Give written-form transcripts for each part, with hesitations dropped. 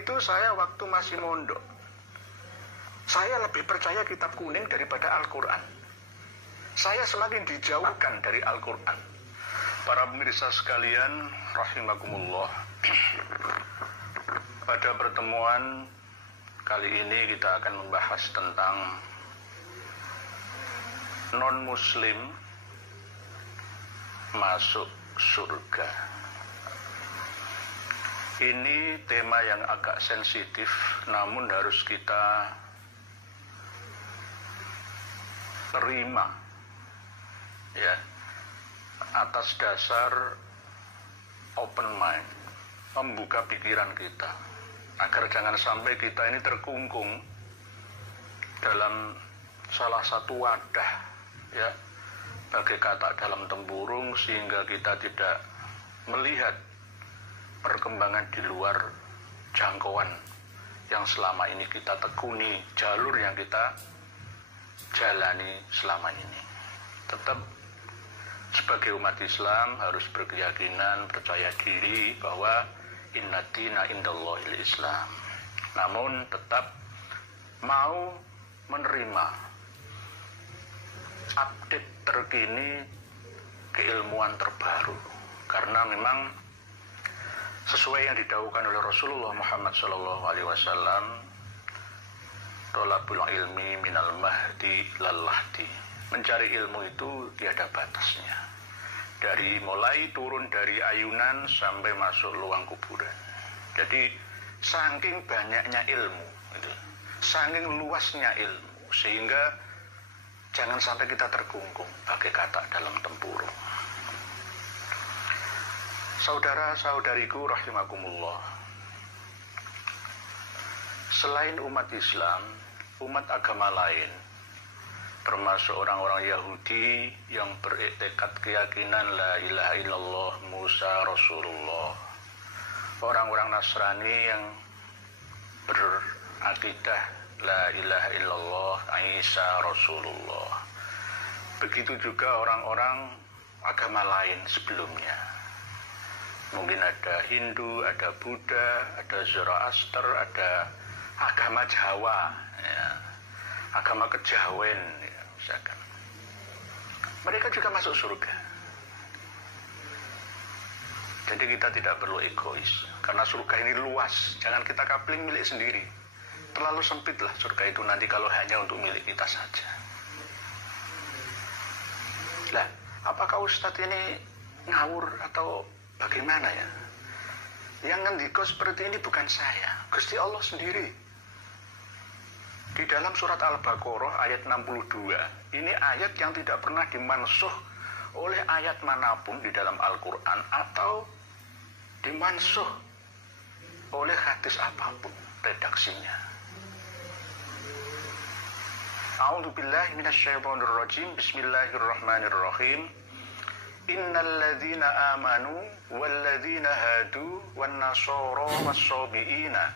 itu saya waktu masih mondok, saya lebih percaya kitab kuning daripada Al-Quran. Saya semakin dijauhkan dari Al-Quran. Para pemirsa sekalian, rahimakumullah. Pada pertemuan kali ini kita akan membahas tentang non-muslim masuk surga. Ini tema yang agak sensitif, namun harus kita terima, ya, atas dasar open mind, membuka pikiran kita, agar jangan sampai kita ini terkungkung dalam salah satu wadah, ya, bagai kata dalam tempurung, sehingga kita tidak melihat perkembangan di luar jangkauan yang selama ini kita tekuni, jalur yang kita jalani selama ini. Tetap sebagai umat Islam harus berkeyakinan, percaya diri bahwa inna dina indallahil Islam. Namun tetap mau menerima update terkini keilmuan terbaru, karena memang sesuai yang didahulukan oleh Rasulullah Muhammad SAW, tolabul ilmi minal mahdi lal lahdi. Mencari ilmu itu tiada batasnya, dari mulai turun dari ayunan sampai masuk luang kuburan. Jadi saking banyaknya ilmu, gitu, saking luasnya ilmu, sehingga jangan sampai kita terkungkung bagai kata dalam tempurung. Saudara-saudariku rahimakumullah, selain umat Islam, umat agama lain, termasuk orang-orang Yahudi yang beriktikad keyakinan la ilaha illallah Musa Rasulullah, orang-orang Nasrani yang berakidah la ilaha illallah Isa Rasulullah, begitu juga orang-orang agama lain sebelumnya. Mungkin ada Hindu, ada Buddha, ada Zoroaster, ada agama Jawa, ya, agama kejawen, ya, misalkan. Mereka juga masuk surga. Jadi kita tidak perlu egois, karena surga ini luas. Jangan kita kapling milik sendiri. Terlalu sempitlah surga itu nanti kalau hanya untuk milik kita saja. Lah, apakah Ustadz ini ngawur atau bagaimana ya? Yang ngendiko seperti ini bukan saya, Gusti Allah sendiri. Di dalam surat Al-Baqarah ayat 62, ini ayat yang tidak pernah dimansuh oleh ayat manapun di dalam Al-Quran atau dimansuh oleh hadis apapun redaksinya. A'udzubillahi minasyaitonirrajim. Bismillahirrahmanirrahim. Innal ladzina amanu wal ladzina hadu wan nasara was-sabiina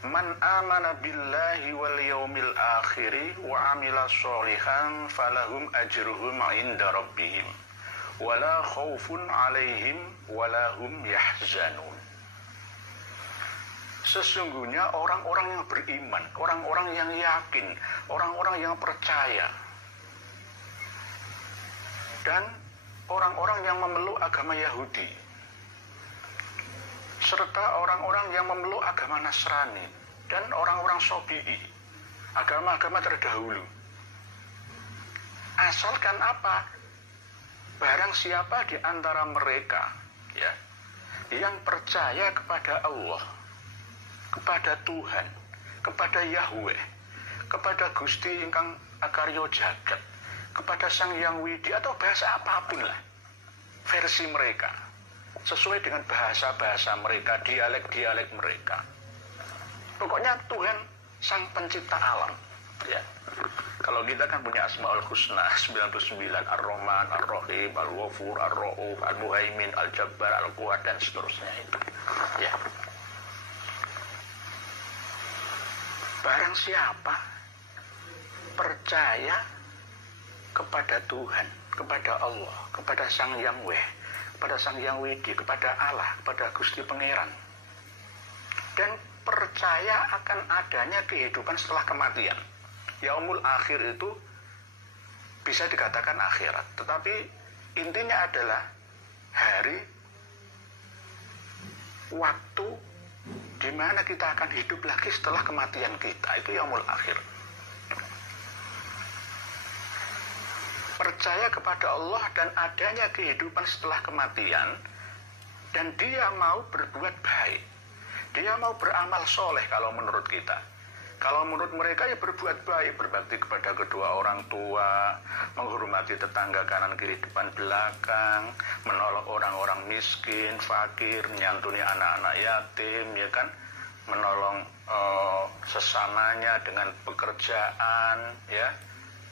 man amana billahi wal yaumil akhir wa amila sholihan falahum ajruhum 'inda rabbihim wala khaufun 'alaihim wala hum yahzanun. Sesungguhnya orang-orang yang beriman, orang-orang yang yakin, orang-orang yang percaya, dan orang-orang yang memeluk agama Yahudi, serta orang-orang yang memeluk agama Nasrani, dan orang-orang Sobi'i, agama-agama terdahulu. Asalkan apa? Barang siapa di antara mereka, ya, yang percaya kepada Allah, kepada Tuhan, kepada Yahweh, kepada Gusti ingkang akarya jagat, kepada Sang Hyang Widi, atau bahasa apapun lah versi mereka, sesuai dengan bahasa-bahasa mereka, dialek-dialek mereka. Pokoknya Tuhan Sang Pencipta alam, ya. Kalau kita kan punya Asmaul Husna 99, Ar-Rahman, Ar-Rahim, Al-Ghafur, Ar-Ra'uf, Al-Muhaimin, Al-Jabbar, Al-Quwat, dan seterusnya itu, ya. Barang siapa percaya kepada Tuhan, kepada Allah, kepada Sang Yahweh, kepada Sang Hyang Widi, kepada Allah, kepada Gusti Pangeran, dan percaya akan adanya kehidupan setelah kematian. Yaumul akhir itu bisa dikatakan akhirat, tetapi intinya adalah hari waktu di mana kita akan hidup lagi setelah kematian kita. Itu yaumul akhir. Percaya kepada Allah dan adanya kehidupan setelah kematian, dan dia mau berbuat baik, dia mau beramal soleh. Kalau menurut kita, kalau menurut mereka ya berbuat baik, berbakti kepada kedua orang tua, menghormati tetangga kanan kiri depan belakang, menolong orang-orang miskin, fakir, menyantuni anak-anak yatim, ya kan, menolong sesamanya dengan pekerjaan, ya,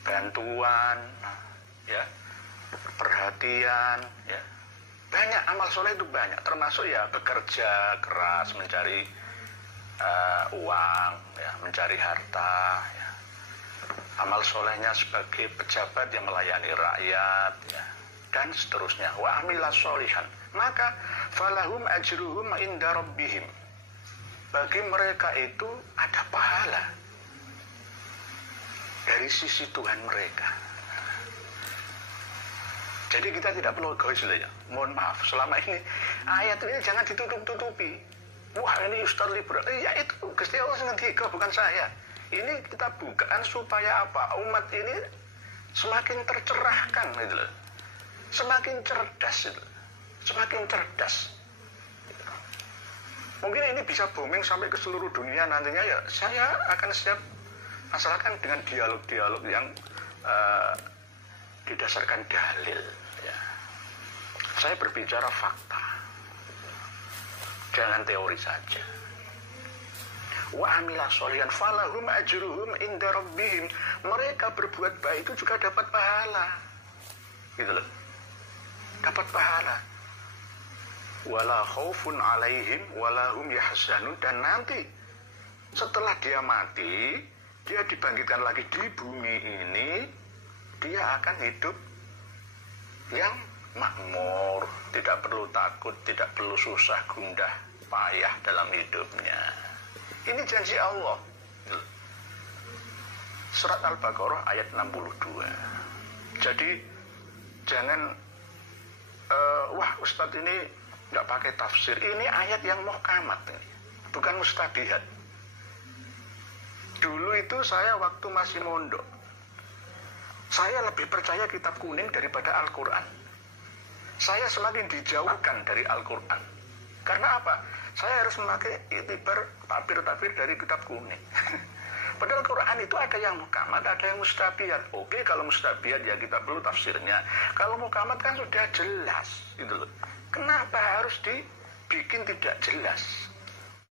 bantuan, ya, perhatian, ya. Banyak amal soleh itu banyak, termasuk ya bekerja keras mencari uang, ya, mencari harta, ya. Amal solehnya sebagai pejabat yang melayani rakyat, ya, dan seterusnya. Wa amilas sholihan, maka falahum ajruhum inda rabbihim. Bagi mereka itu ada pahala dari sisi Tuhan mereka. Jadi kita tidak perlu egois ya. Mohon maaf, selama ini ayat ini jangan ditutup-tutupi. Wah, ini Ustaz liberal. Ya itu Gusti Allah sendiri, bukan saya. Ini kita bukaan supaya apa? Umat ini semakin tercerahkan gitu loh. Semakin cerdas gitu. Semakin cerdas. Mungkin ini bisa booming sampai ke seluruh dunia nantinya, ya saya akan siap, asalkan dengan dialog-dialog yang didasarkan dalil, ya. Saya berbicara fakta, jangan teori saja. Wa amilas sholihan falahum ajruhum inda rabbihim. Mereka berbuat baik itu juga dapat pahala, gitu loh, dapat pahala. Wala khaufun alaihim wala hum yahzanun. Dan nanti setelah dia mati, dia dibangkitkan lagi di bumi ini, dia akan hidup yang makmur, tidak perlu takut, tidak perlu susah gundah payah dalam hidupnya. Ini janji Allah. Surat Al-Baqarah ayat 62. Jadi jangan wah Ustadz ini nggak pakai tafsir. Ini ayat yang muhkamat, bukan mustabihat. Dulu itu saya waktu masih mondok, saya lebih percaya kitab kuning daripada Al-Quran. Saya semakin dijauhkan dari Al-Quran. Karena apa? Saya harus memakai itibar tabir-tabir dari kitab kuning. Padahal Quran itu ada yang muhkamat, ada yang mustabihat. Oke, kalau mustabihat ya kita perlu tafsirnya. Kalau muhkamat kan sudah jelas, gitu loh. Kenapa harus dibikin tidak jelas?